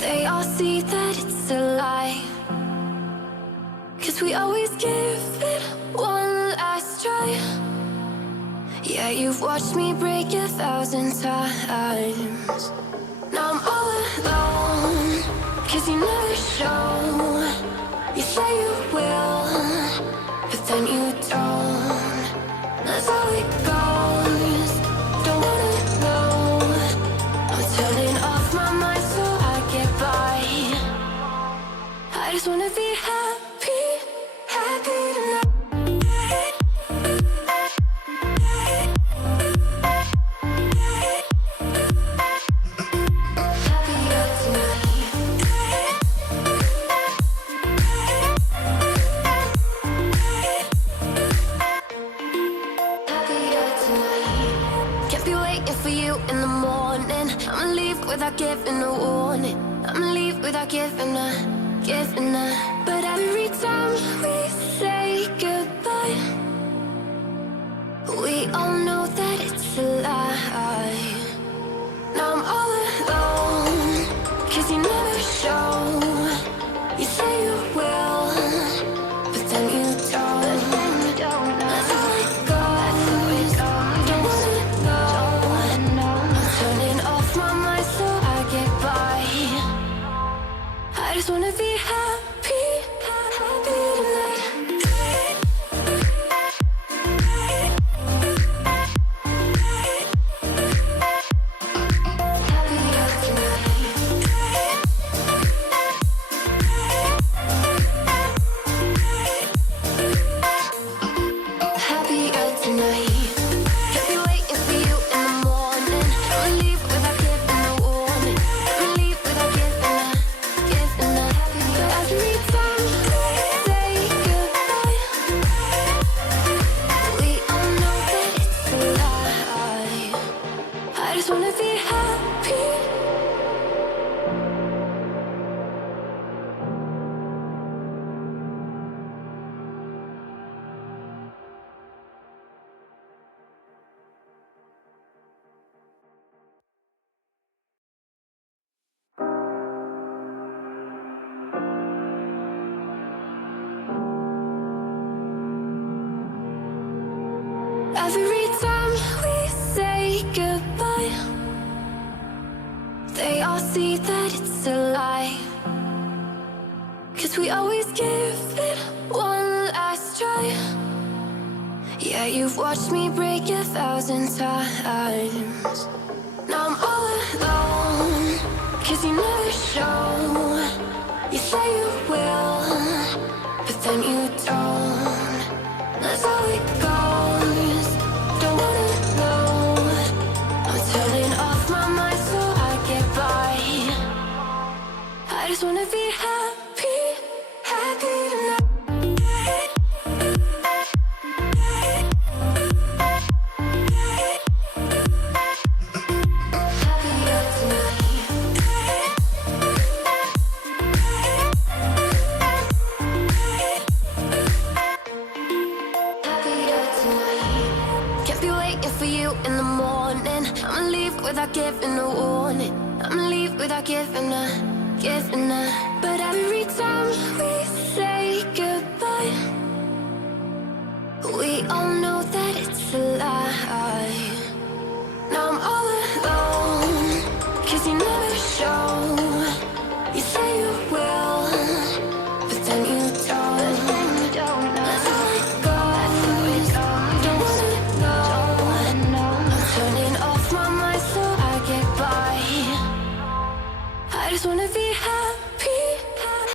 They all see that it's a lie, 'cause we always give it one last try. Yeah, you've watched me break 1,000 times. Now I'm all alone, 'cause you never show. You say you will, but then you don't. That's how it goes. Don't wanna know. I'm turning off my mind so I get by. I just wanna be happy, happy tonight. Without giving a warning, I'ma leave without giving a. But every time we say goodbye, we all know that it's a lie. Now I'm all alone, 'cause you never show. You say you will, but then you don't. That's how it goes. Don't wanna know. I'm turning off my mind so I get by. I just wanna be happy, happy tonight. Every time we say goodbye, they all see that it's a lie, 'cause we always give it one last try. Yeah, you've watched me break 1,000 times. Now I'm all alone, 'cause you never show. You say you will, but then you don't. That's how it goes. Don't wanna know. I'm turning off my mind so I get by. I just wanna be happy, happy tonight. Without giving a warning, I'ma leave without giving a. But every time we say goodbye, we all know